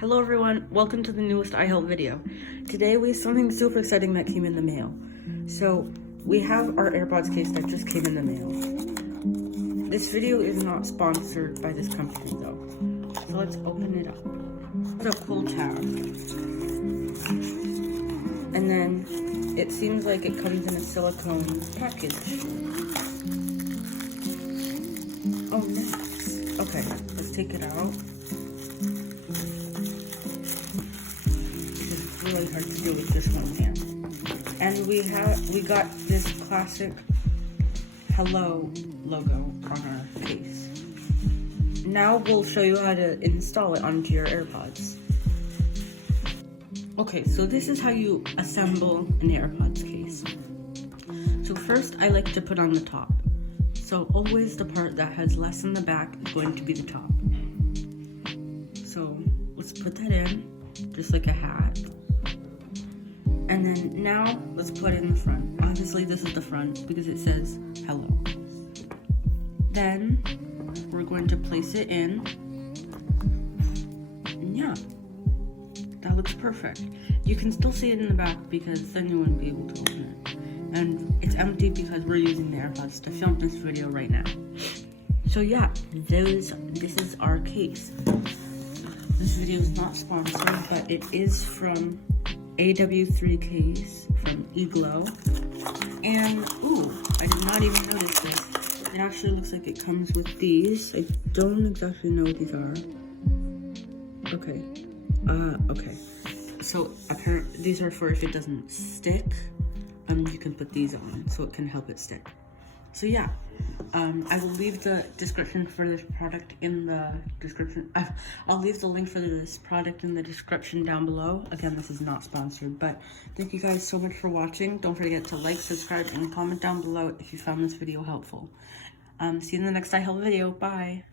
Hello everyone, welcome to the newest iHelp video. Today we have something super exciting that came in the mail. So we have our AirPods case that just came in the mail. This video is not sponsored by this company though. So let's open it up. It's a cool tab. And then it seems like it comes in a silicone package. Oh nice. Okay, let's take it out. Really hard to do with this one hand. And we got this classic hello logo on our case. Now we'll show you how to install it onto your AirPods. Okay, so this is how you assemble an AirPods case. So first I like to put on the top. So always the part that has less in the back is going to be the top. So let's put that in, just like a hat. And then now let's put it in the front. Obviously this is the front because it says hello. Then we're going to place it in. And yeah, that looks perfect. You can still see it in the back because then you wouldn't be able to open it. And it's empty because we're using the AirPods to film this video right now. So yeah, this is our case. This video is not sponsored, but it is from AW3 case from eGlow. And ooh, I did not even notice this. It actually looks like it comes with these. I don't exactly know what these are. Okay. Okay. So apparently these are for if it doesn't stick, you can put these on so it can help it stick. So yeah, I will leave the description for this product in the description. I'll leave the link for this product in the description down below. Again, this is not sponsored, but thank you guys so much for watching. Don't forget to like, subscribe, and comment down below if you found this video helpful. See you in the next iHelp video. Bye.